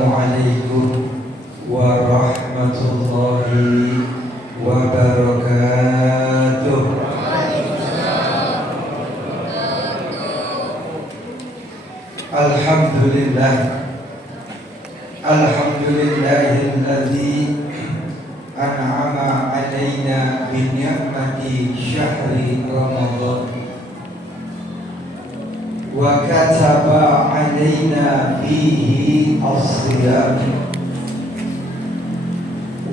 Assalamualaikum warahmatullahi wabarakatuh. Alhamdulillah, alhamdulillahilladzi an'ama alaina bi ni'mati syahri Ramadan wa kataba alaina fihi as-siyam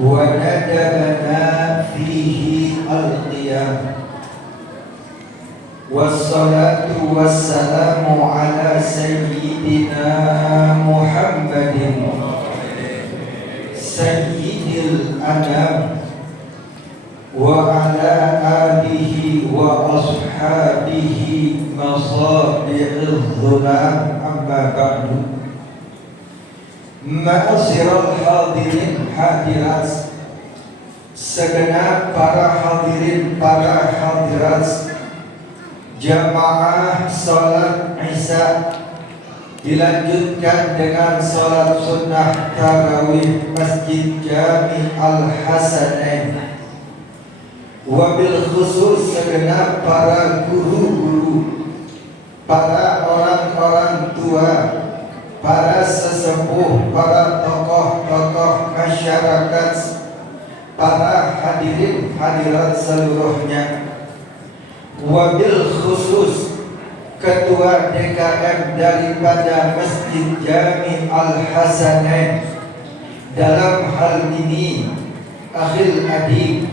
wa nadabana fihi al-qiyam wassalatu wassalamu ala sayyidina Muhammadin sayyidil anam wa ala alihi wa ashabihi masabi'il dhulam amma ba'du. Ma'asyiral hadirin hadirat, segenap para hadirin para hadirat jamaah salat Isya dilanjutkan dengan salat sunnah tarawih Masjid Jami Al-Hasanain. Wabil khusus segenap para guru-guru, para orang-orang tua, para sesepuh, para tokoh-tokoh masyarakat, para hadirin hadirat seluruhnya. Wabil khusus Ketua DKM daripada Masjid Jami Al-Hasanain, dalam hal ini Akhil Adib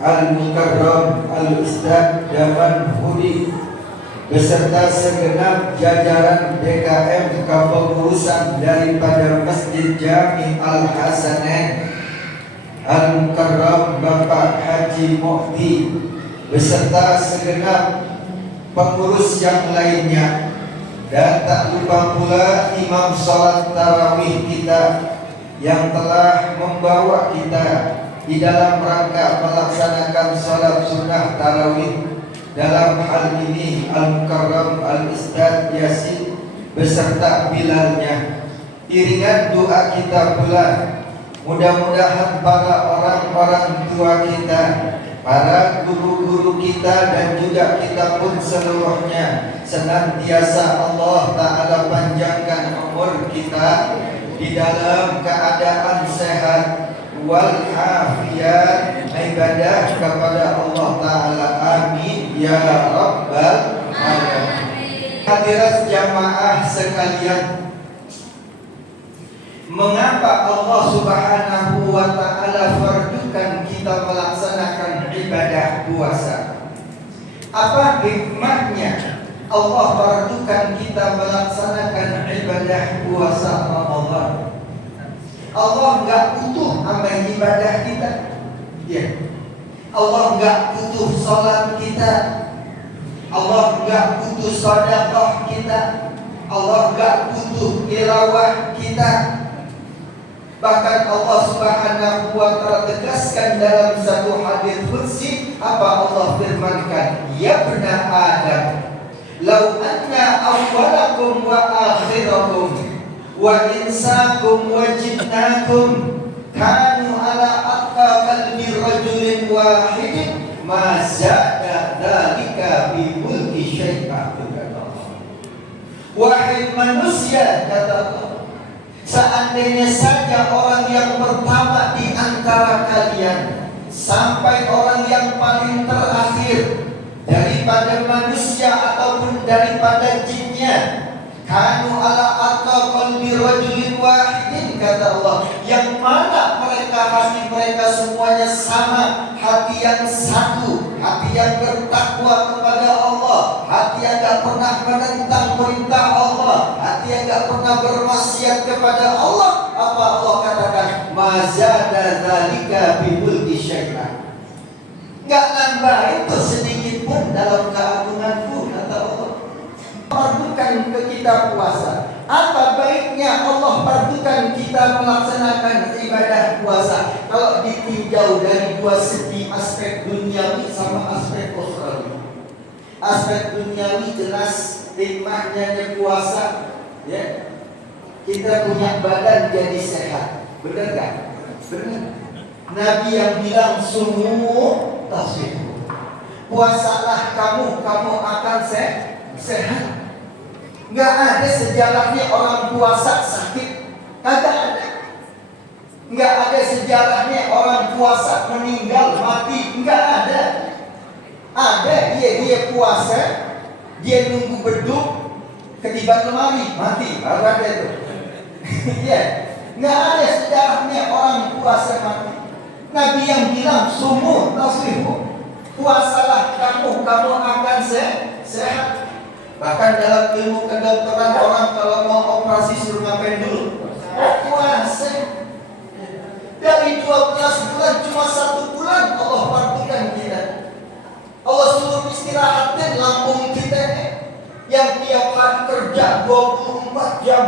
Al-Mukarram Al-Ustaz Daman Hudi beserta segenap jajaran DKM kepengurusan daripada Masjid Jami Al-Hasanain, Al-Mukarram Bapak Haji Mufti beserta segenap pengurus yang lainnya, dan tak lupa pula imam salat tarawih kita yang telah membawa kita di dalam rangka melaksanakan salat sunnah tarawih. Dalam hal ini Al-Mukarram Al-Ustaz Yasin beserta bilalnya. Iringan doa kita pula, mudah-mudahan para orang-orang tua kita, para guru-guru kita, dan juga kita pun seluruhnya senantiasa Allah Ta'ala panjangkan umur kita di dalam keadaan sehat wal afiyat, ibadah kepada Allah Ta'ala. Amin ya rabbal alamin. Hadirat jamaah sekalian, mengapa Allah Subhanahu wa Ta'ala fardukan kita melaksanakan ibadah puasa? Apa hikmahnya Allah fardukan kita melaksanakan ibadah puasa Ramadan? Allah enggak butuh amal ibadah kita, ya. Allah enggak butuh salat kita, Allah enggak butuh sedekah kita, Allah enggak butuh tilawah kita. Bahkan Allah Subhanahu wa Ta'ala tegaskan dalam satu hadis qudsi, apa Allah firmankan, ya bani Adam, law anna awwalakum wa akhirakum wa insakum wa jinnakum kanu ala atqa qalbi rajulin wahidin ma zada dzalika bi mulki syai'an. Wahai manusia, kata Allah, seandainya saja orang yang pertama di antara kalian sampai orang yang paling terakhir daripada manusia ataupun daripada jinnya, kanu ala atqa qalbi rajulin wahidin, kata Allah, yang mana mereka hati mereka semuanya sama, hati yang satu, hati yang bertakwa kepada Allah, hati yang gak pernah menentang perintah Allah, hati yang gak pernah bermaksiat kepada Allah. Apa Allah katakan? Mazada dzalika bi mulki syai'an. Gak nambah itu sedikit pun dalam keagunganku, kata Allah. Fardukan ke kita puasa. Apa baiknya Allah fardukan kita melaksanakan ibadah puasa? Kalau ditinjau dari dua segi, aspek duniawi sama aspek ukhrawi. Aspek duniawi jelas hikmahnya puasa, ya. kita punya badan jadi sehat. Benar gak? Benar. Nabi yang bilang sumu tasihu, puasalah kamu akan sehat. Nggak ada sejarahnya orang puasa sakit, kagak ada. Nggak ada sejarahnya orang puasa meninggal mati, nggak ada. Ada dia puasa, dia nunggu beduk, ketiban lemari mati, baru ada itu. Iya, nggak ada sejarahnya orang puasa mati. Nabi yang bilang sumu tasihu, puasalah kamu akan sehat. Bahkan dalam ilmu kedokteran orang kalau mau operasi suruh ngapain dulu? Puasa. Dari 12 bulan cuma 1 bulan Allah fardukan kita. Allah suruh istirahatin lambung kita yang tiap hari kerja 24 jam.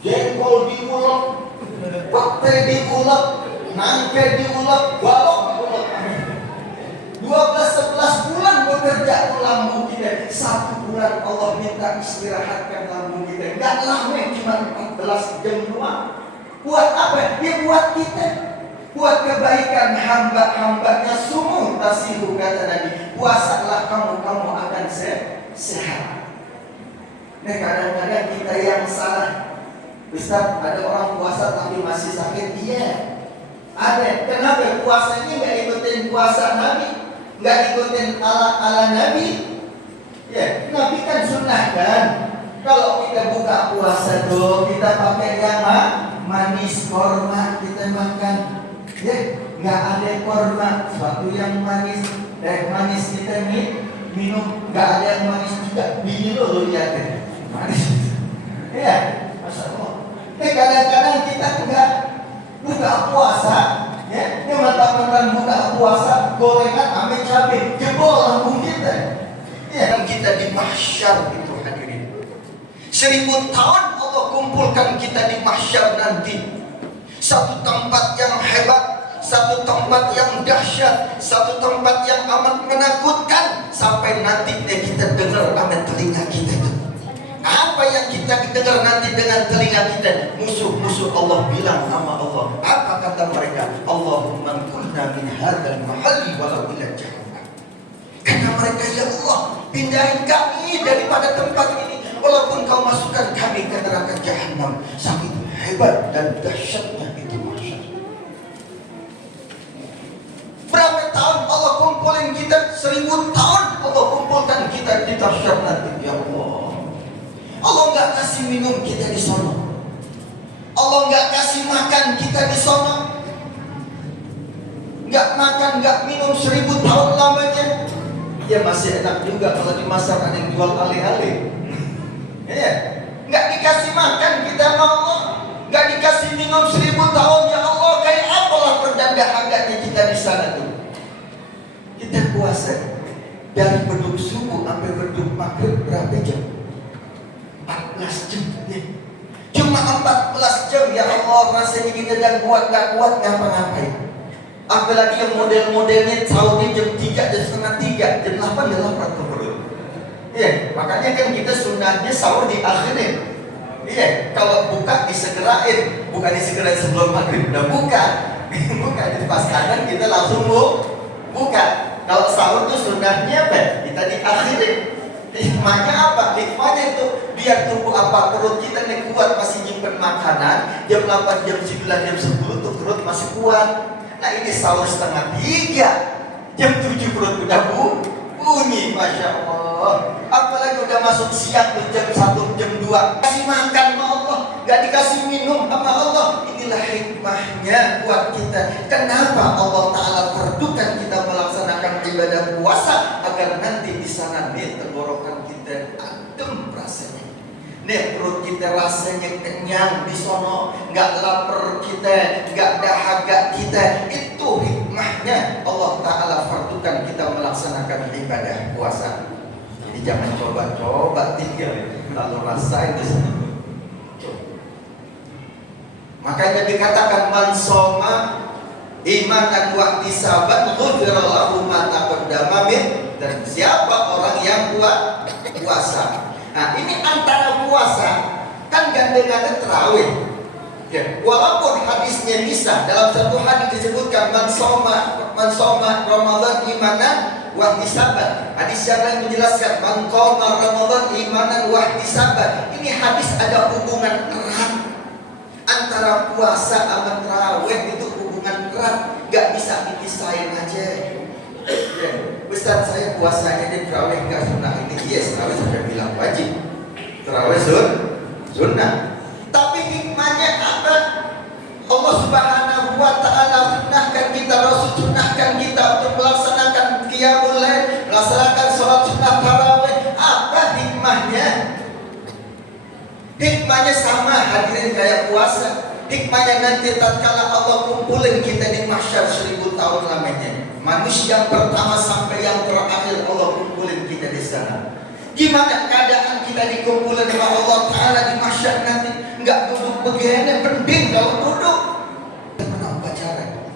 Jengkol diulek, pete diulek, nangke diulek, balok diulek. 12-11 bulan bekerja lambung kita. 1 bulan Allah minta istirahatkan lambung kita. Enggak lama, cuma 14 jam doang. Buat apa? Dia buat kita, buat kebaikan hamba-hambanya. Sumu tasihu, kata Nabi, puasalah kamu akan sehat. Nah, kadang-kadang kita yang salah. Ustaz, ada orang puasa tapi masih sakit. Iya, ada. Kenapa? Puasanya nggak ikutin puasa Nabi, nggak ikutin ala Nabi. Ya, Nabi kan sunnah kan. Kalau kita buka puasa tuh, kita pakai yang manis, korma kita makan. Ya, nggak ada korma, suatu yang manis. Manis kita minum, nggak ada yang manis juga. Bini lo lihat deh, manis. Ya, Masya Allah. Kadang-kadang kita enggak buka puasa, ya, dia mentang-mentang buka puasa, gorengan ame cabai, jebol lambung kita. Ya, dan kita di mahsyar itu hadirin. 1000 tahun Allah kumpulkan kita di mahsyar nanti. Satu tempat yang hebat, satu tempat yang dahsyat, satu tempat yang amat menakutkan. Sampai nanti kita dengar sama telinga kita itu. Apa yang kita dengar nanti dengan telinga kita? Musuh-musuh Allah bilang sama Allah. Apa kata mereka? Allahumma kunna min hadzal mahalli walau ila jahannam. Kata mereka, ya Allah, pindahin kami daripada tempat ini, walaupun kau masukkan kami ke neraka jahanam. Sangat hebat dan dahsyatnya itu masyarakat. Berapa tahun Allah kumpulin kita? 1000 tahun Allah kumpulkan kita di dahsyat nanti. Ya Allah, Allah nggak kasih minum kita di sana. Allah nggak kasih makan kita di sana. Nggak makan, nggak minum 1000 tahun lamanya. Ya masih enak juga kalau di pasar ada yang jual alih-alih. Ya, nggak dikasih makan kita sama Allah, nggak dikasih minum 1000 tahun. Ya Allah, kayak apalah perdandahaganya kita di sana tuh. Kita puasa dari beduk subuh sampai beduk maghrib berapa jam? 14 jam. Ya. Cuma 14 jam, ya Allah, rasanya kita dan kuat gak kuat ngapa-ngapain. Apalagi yang model-modelnya sahurnya jam 3, jam setengah 3, jam 8 ya lapar perut. Iya, makanya kan kita sunnahnya sahur diakhirin. Iya, kalau buka disegerain, bukan disegerain sebelum maghrib udah buka. Buka di pas kanan kita langsung buka. Kalau sahur tuh sunnahnya apa? Kita diakhirin. Hikmahnya apa? Hikmahnya itu biar tubuh apa, perut kita nih kuat, masih nyimpen makanan. Jam 8, jam 9, jam 10 tuh perut masih kuat. Nah ini sahur setengah 3, jam 7 perut udah bunyi, Masya Allah. Apalagi udah masuk siang tuh jam 1, jam 2, kasih makan sama Allah, gak dikasih minum sama Allah. Inilah hikmahnya buat kita. Kenapa Allah Ta'ala perdukan kita melaksanakan ibadah puasa? Agar nanti di sana nih tenggorokan kita adem rasanya, nih perut kita rasanya kenyang di sono, nggak lapar kita, nggak dahaga kita. Itu hikmahnya Allah Ta'ala fardukan kita melaksanakan ibadah puasa. Jadi jangan coba-coba tinggal lalu rasain di sana. Makanya dikatakan man soma imanan wa ihtisaban ghufira lahu ma taqaddama min. Dan siapa orang yang puasa? Nah ini antara puasa kan gandengannya terawih. Ya, walaupun hadisnya bisa, dalam satu hadis disebutkan man soma Ramadan imanan wa ihtisaban. Hadis yang lain menjelaskan man qama Ramadan imanan wa ihtisaban. Ini hadis ada hubungan erat antara puasa sama tarawih, itu hubungan erat, nggak bisa dipisahin aja. Ya, Ustaz saya puasanya di tarawih nggak sunnah ini. Yes, tarawih sudah bilang wajib. Tarawih sunnah. Tapi hikmahnya apa? Allah Subhanahu wa ta'ala sunnahkan kita, Rasul sunnahkan kita untuk melaksanakan qiyamul lail, melaksanakan sholat sunnah tarawih. Apa hikmahnya? Hikmahnya sama hadirin kayak puasa. Hikmahnya nanti tatkala Allah kumpulin kita di mahsyar 1000 tahun lamanya. Manusia yang pertama sampai yang terakhir Allah kumpulin kita di sana. Gimana keadaan kita dikumpulin sama Allah Ta'ala di mahsyar nanti? Enggak duduk begini, mending kalau duduk. Pernah pacaran?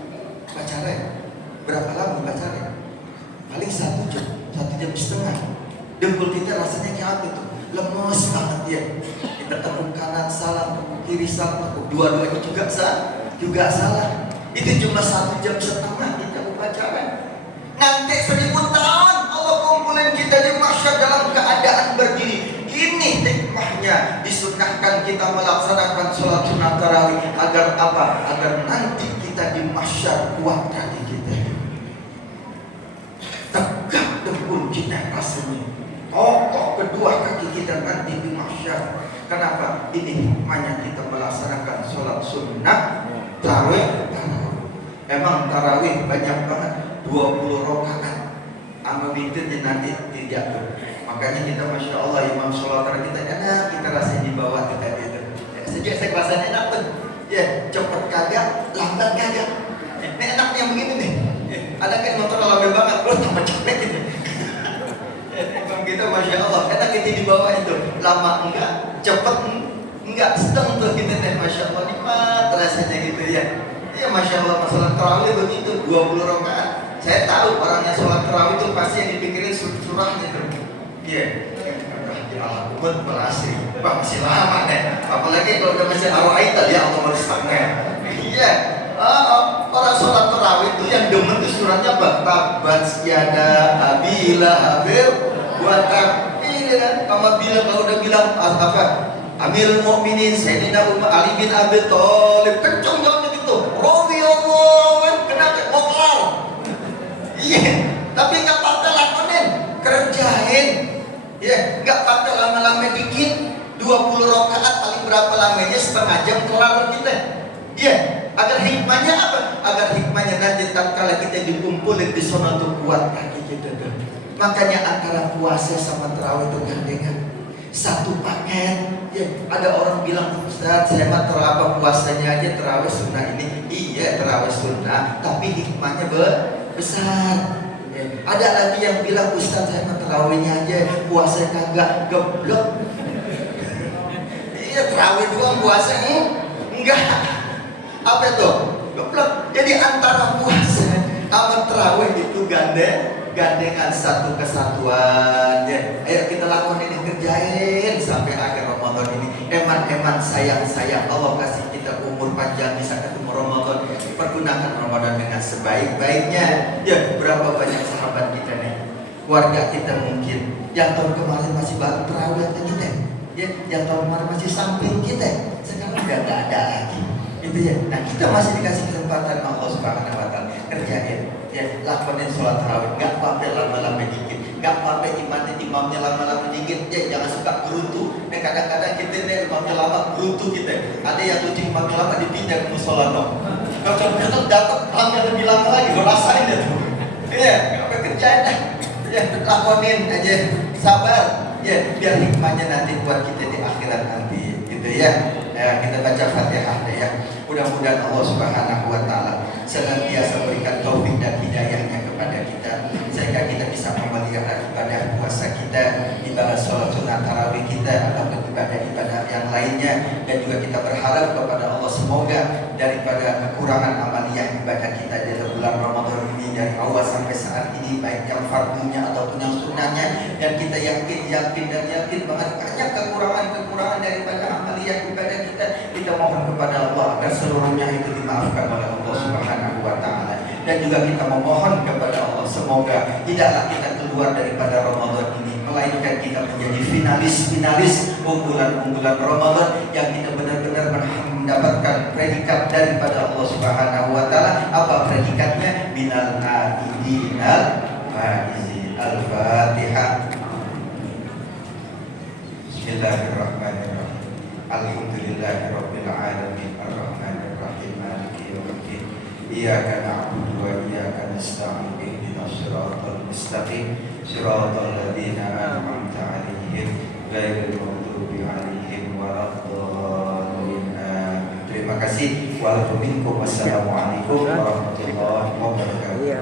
Berapa lama pacaran? Paling 1 jam, 1 jam setengah. Dengkul kita rasanya kayak apa tuh? Lemes banget ya. Kita tekuk kanan salah, tekuk kiri salah, tekuk dua-duanya juga salah. Itu cuma 1 jam setengah kita pacaran. Nanti 1000 tahun Allah kumpulin kita di mahsyar dalam keadaan berdiri. Ini hikmahnya disunnahkan kita melaksanakan sholat sunnah tarawih agar apa? Agar nanti kita di mahsyar kuat kaki kita, tegak dengkul kita rasanya, kokoh kedua kaki kita nanti di mahsyar. Kenapa? Ini hikmahnya kita melaksanakan sholat sunnah tarawih. Emang tarawih banyak banget, 20 rakaat. Sama witirnya nanti 3. Makanya kita Masya Allah imam sholat kita enak, kita rasanya di bawah kita gitu. Sejak saya kelasannya enak tuh. Ya, cepet kagak, lambat kagak. Ini enaknya begini nih. Ada kan motor lambat banget, lo tambah cepet gitu. Imam kita Masya Allah, enak kita di bawah itu. Lama enggak, cepet enggak, sedang tuh kita nih Masya Allah, nikmat rasanya gitu ya. Ya Masya Allah, masalah tarawih begitu, 20 rakaat. Saya tahu orang yang sholat tarawih itu pasti yang dipikirin surahnya tuh. Iya, ya umat berhasil. Wah masih lama deh. Apalagi kalau udah masih arwaital ya Allah merestangnya. Iya, orang sholat tarawih itu yang demen tuh suratnya Tabat yada abila habil buatan. Ini kan, apabila kalau udah bilang apa? Amirul Mukminin Sayyidina Umar Ali bin Abi Thalib, kenceng banget gitu. Radhiyallahu kenapa mau kelar? Iya, tapi nggak pakai lakonin, kerjain. Ya, nggak pakai lama-lama dikit. 20 rakaat paling berapa lamanya? Setengah jam kelar kita. Iya, agar hikmahnya apa? Agar hikmahnya nanti tatkala kita dikumpulin di sana tuh kuat kaki kita tuh. Makanya antara puasa sama tarawih itu gandengan. Satu paket. Ya, ada orang bilang, Ustaz, saya mah terawih puasanya aja tarawih sunnah ini. Iya, tarawih sunnah, tapi hikmahnya besar. Ya, ada lagi yang bilang, Ustaz, saya mah tarawihnya aja, puasa kagak, geblok. Iya, tarawih doang puasa enggak. Apa itu? Geblok. Jadi antara puasa sama tarawih itu gandengan satu kesatuan ya. Ayo kita lakukan ini, kerjain sampai akhir Ramadan ini. Eman sayang Allah kasih kita umur panjang bisa ketemu Ramadan. Pergunakan Ramadan dengan sebaik-baiknya. Ya, berapa banyak sahabat kita nih, keluarga kita mungkin yang tahun kemarin masih baru terawih kita, ya, yang tahun kemarin masih samping kita, sekarang udah nggak ada lagi. Itu ya. Nah, kita masih dikasih kesempatan Allah Subhanahu wa taala, kerjain. Ya, lakukan sholat tarawih, nggak apa-apa lama-lama dikit, nggak apa-apa imamnya lama-lama dikit, ya jangan suka gerutu. Dan kadang-kadang kita nih imamnya lama gerutu kita. Ada yang lucu imamnya lama dipindah ke musola no. Kalau dapat hampir lebih lama lagi, lo rasain deh tuh. Iya, apa kerjaan dah. Ya, lakonin aja, sabar. Ya, biar hikmahnya nanti buat kita di akhirat nanti, gitu ya. Ya, kita baca Fatihah ya. Mudah-mudahan Allah Subhanahu wa taala senantiasa berikan taufik dan hidayahnya kepada kita sehingga kita bisa memelihara ibadah puasa kita, ibadah sholat sunnah tarawih kita atau ibadah-ibadah yang lainnya. Dan juga kita berharap kepada Allah semoga daripada kekurangan amaliyah ibadah kita di bulan Ramadan ini dari awal sampai saat ini, baik yang fardunya ataupun yang sunnahnya, dan kita yakin banget banyak kekurangan daripada amaliyah kita mohon kepada Allah agar seluruhnya itu dimaafkan oleh Allah Subhanahu wa taala. Dan juga kita memohon kepada Allah semoga tidaklah kita keluar daripada Ramadan ini, melainkan kita menjadi finalis unggulan-unggulan Ramadan yang kita benar-benar mendapatkan predikat daripada Allah Subhanahu wa taala. Apa predikatnya? Minal aidinal faizin. Al-Fatihah. Bismillahirrahmanirrahim. Alhamdulillahirabbil alamin arrahmanir rahim maliki yaumiddin. Iyyaka na'budu wa iyyaka nasta'in ihdinas siratal mustaqim siratal ladzina an'amta 'alaihim ghairil maghdubi 'alaihim waladdallin. Terima kasih. Wassalamualaikum warahmatullahi wabarakatuh.